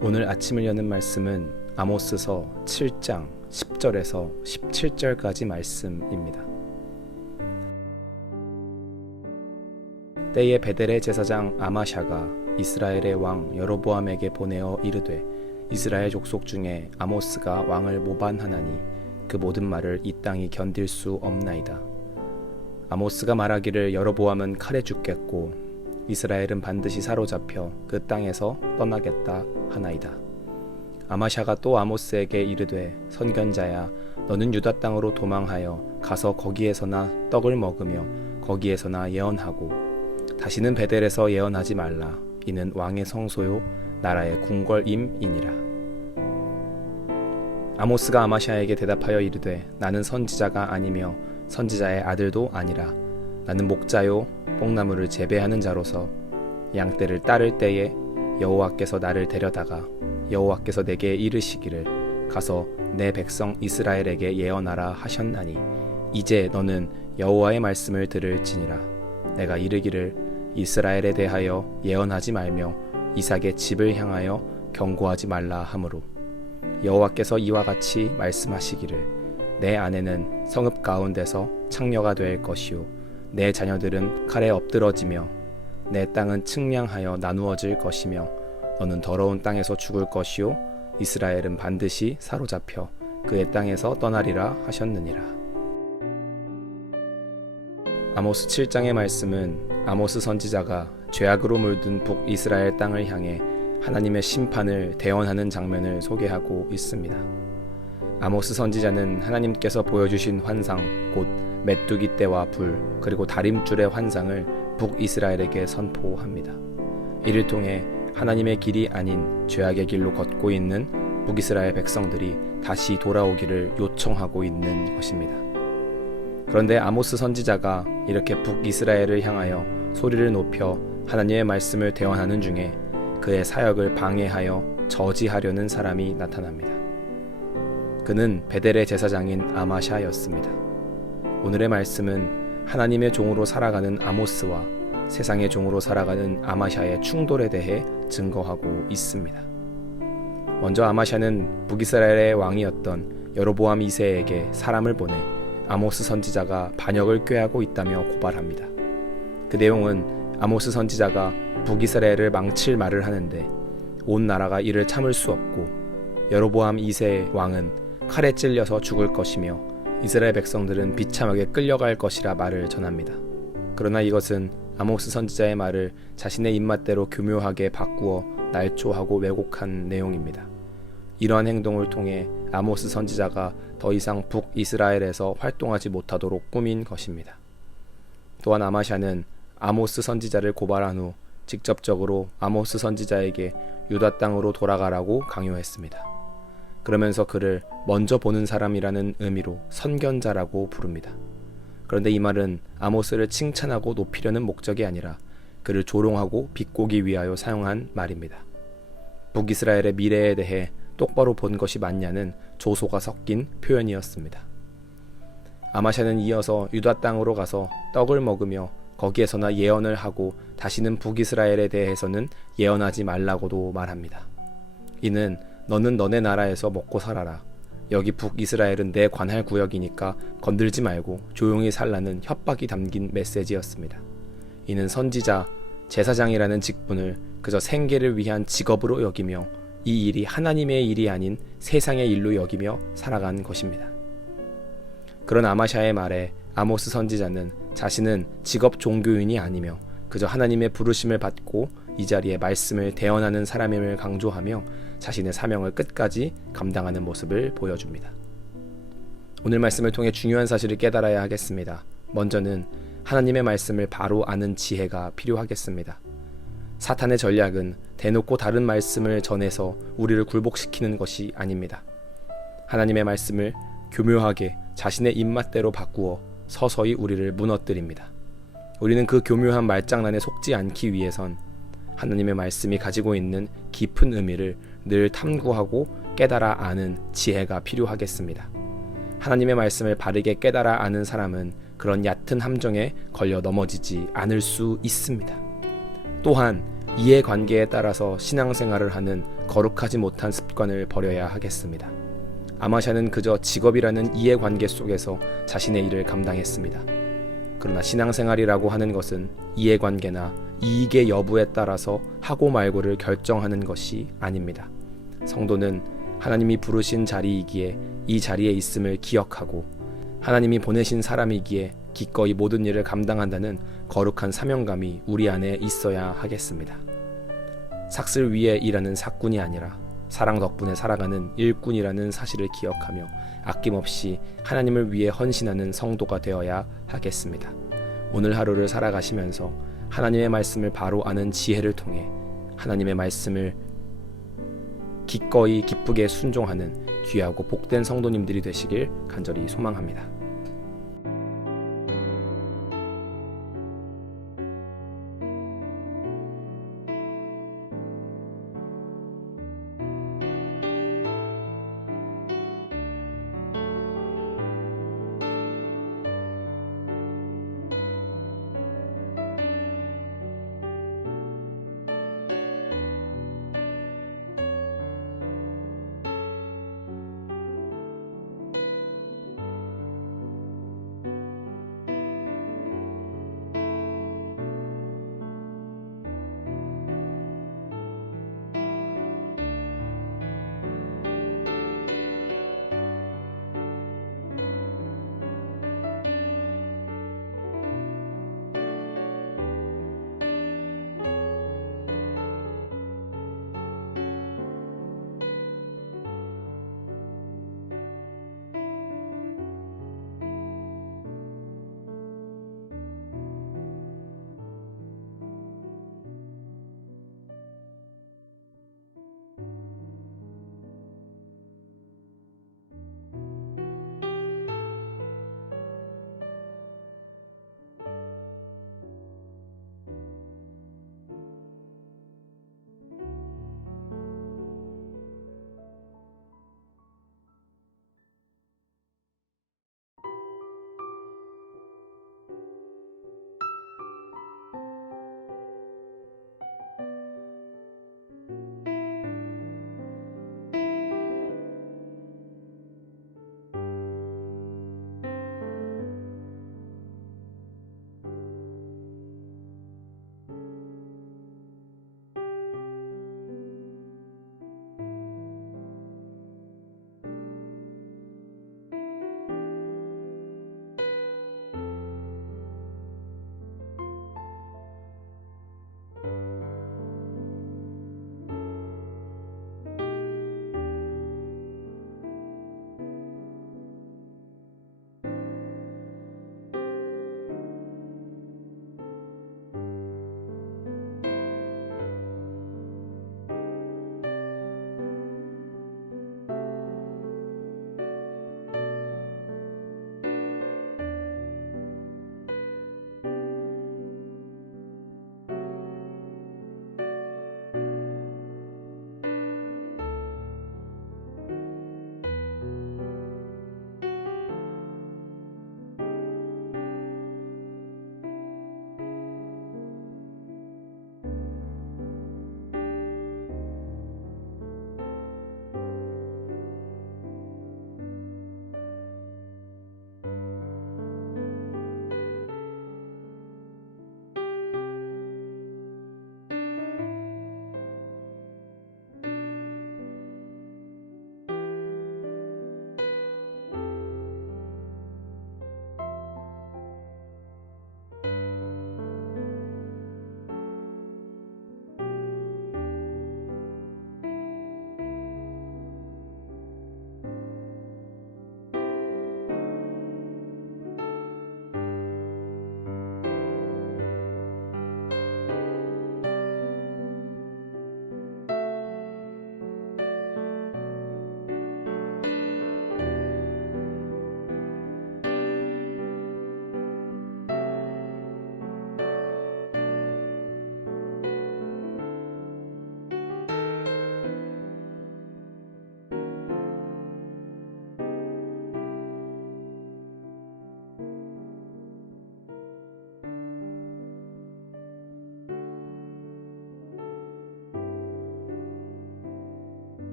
오늘 아침을 여는 말씀은 아모스서 7장 10절에서 17절까지 말씀입니다. 때에 베델의 제사장 아마샤가 이스라엘의 왕 여로보암에게 보내어 이르되 이스라엘 족속 중에 아모스가 왕을 모반하나니 그 모든 말을 이 땅이 견딜 수 없나이다. 아모스가 말하기를 여로보암은 칼에 죽겠고 이스라엘은 반드시 사로잡혀 그 땅에서 떠나겠다 하나이다. 아마샤가 또 아모스에게 이르되 선견자야 너는 유다 땅으로 도망하여 가서 거기에서나 떡을 먹으며 거기에서나 예언하고 다시는 베델에서 예언하지 말라. 이는 왕의 성소요 나라의 궁궐임이니라. 아모스가 아마샤에게 대답하여 이르되 나는 선지자가 아니며 선지자의 아들도 아니라 나는 목자요 뽕나무를 재배하는 자로서 양떼를 따를 때에 여호와께서 나를 데려다가 여호와께서 내게 이르시기를 가서 내 백성 이스라엘에게 예언하라 하셨나니 이제 너는 여호와의 말씀을 들을지니라. 내가 이르기를 이스라엘에 대하여 예언하지 말며 이삭의 집을 향하여 경고하지 말라 하므로 여호와께서 이와 같이 말씀하시기를 내 아내는 성읍 가운데서 창녀가 될 것이요 내 자녀들은 칼에 엎드러지며 내 땅은 측량하여 나누어질 것이며 너는 더러운 땅에서 죽을 것이요 이스라엘은 반드시 사로잡혀 그의 땅에서 떠나리라 하셨느니라. 아모스 7장의 말씀은 아모스 선지자가 죄악으로 물든 북이스라엘 땅을 향해 하나님의 심판을 대언하는 장면을 소개하고 있습니다. 아모스 선지자는 하나님께서 보여주신 환상 곧 메뚜기 떼와 불 그리고 다림줄의 환상을 북이스라엘에게 선포합니다. 이를 통해 하나님의 길이 아닌 죄악의 길로 걷고 있는 북이스라엘 백성들이 다시 돌아오기를 요청하고 있는 것입니다. 그런데 아모스 선지자가 이렇게 북이스라엘을 향하여 소리를 높여 하나님의 말씀을 대언하는 중에 그의 사역을 방해하여 저지하려는 사람이 나타납니다. 그는 베델의 제사장인 아마샤였습니다. 오늘의 말씀은 하나님의 종으로 살아가는 아모스와 세상의 종으로 살아가는 아마샤의 충돌에 대해 증거하고 있습니다. 먼저 아마샤는 북이스라엘의 왕이었던 여로보암 2세에게 사람을 보내 아모스 선지자가 반역을 꾀하고 있다며 고발합니다. 그 내용은 아모스 선지자가 북이스라엘을 망칠 말을 하는데 온 나라가 이를 참을 수 없고 여로보암 2세 왕은 칼에 찔려서 죽을 것이며 이스라엘 백성들은 비참하게 끌려갈 것이라 말을 전합니다. 그러나 이것은 아모스 선지자의 말을 자신의 입맛대로 교묘하게 바꾸어 날조하고 왜곡한 내용입니다. 이러한 행동을 통해 아모스 선지자가 더 이상 북이스라엘에서 활동하지 못하도록 꾸민 것입니다. 또한 아마샤는 아모스 선지자를 고발한 후 직접적으로 아모스 선지자에게 유다 땅으로 돌아가라고 강요했습니다. 그러면서 그를 먼저 보는 사람이라는 의미로 선견자라고 부릅니다. 그런데 이 말은 아모스를 칭찬하고 높이려는 목적이 아니라 그를 조롱하고 비꼬기 위하여 사용한 말입니다. 북이스라엘의 미래에 대해 똑바로 본 것이 맞냐는 조소가 섞인 표현이었습니다. 아마샤는 이어서 유다 땅으로 가서 떡을 먹으며 거기에서나 예언을 하고 다시는 북이스라엘에 대해서는 예언하지 말라고도 말합니다. 이는 너는 너네 나라에서 먹고 살아라. 여기 북이스라엘은 내 관할 구역이니까 건들지 말고 조용히 살라는 협박이 담긴 메시지였습니다. 이는 선지자, 제사장이라는 직분을 그저 생계를 위한 직업으로 여기며 이 일이 하나님의 일이 아닌 세상의 일로 여기며 살아간 것입니다. 그런 아마샤의 말에 아모스 선지자는 자신은 직업 종교인이 아니며 그저 하나님의 부르심을 받고 이 자리에 말씀을 대언하는 사람임을 강조하며 자신의 사명을 끝까지 감당하는 모습을 보여줍니다. 오늘 말씀을 통해 중요한 사실을 깨달아야 하겠습니다. 먼저는 하나님의 말씀을 바로 아는 지혜가 필요하겠습니다. 사탄의 전략은 대놓고 다른 말씀을 전해서 우리를 굴복시키는 것이 아닙니다. 하나님의 말씀을 교묘하게 자신의 입맛대로 바꾸어 서서히 우리를 무너뜨립니다. 우리는 그 교묘한 말장난에 속지 않기 위해선 하나님의 말씀이 가지고 있는 깊은 의미를 늘 탐구하고 깨달아 아는 지혜가 필요하겠습니다. 하나님의 말씀을 바르게 깨달아 아는 사람은 그런 얕은 함정에 걸려 넘어지지 않을 수 있습니다. 또한 이해관계에 따라서 신앙생활을 하는 거룩하지 못한 습관을 버려야 하겠습니다. 아마샤는 그저 직업이라는 이해관계 속에서 자신의 일을 감당했습니다. 그러나 신앙생활이라고 하는 것은 이해관계나 이익의 여부에 따라서 하고 말고를 결정하는 것이 아닙니다. 성도는 하나님이 부르신 자리이기에 이 자리에 있음을 기억하고 하나님이 보내신 사람이기에 기꺼이 모든 일을 감당한다는 거룩한 사명감이 우리 안에 있어야 하겠습니다. 삭슬 위에 일하는 삭군이 아니라 사랑 덕분에 살아가는 일꾼이라는 사실을 기억하며 아낌없이 하나님을 위해 헌신하는 성도가 되어야 하겠습니다. 오늘 하루를 살아가시면서 하나님의 말씀을 바로 아는 지혜를 통해 하나님의 말씀을 기꺼이 기쁘게 순종하는 귀하고 복된 성도님들이 되시길 간절히 소망합니다.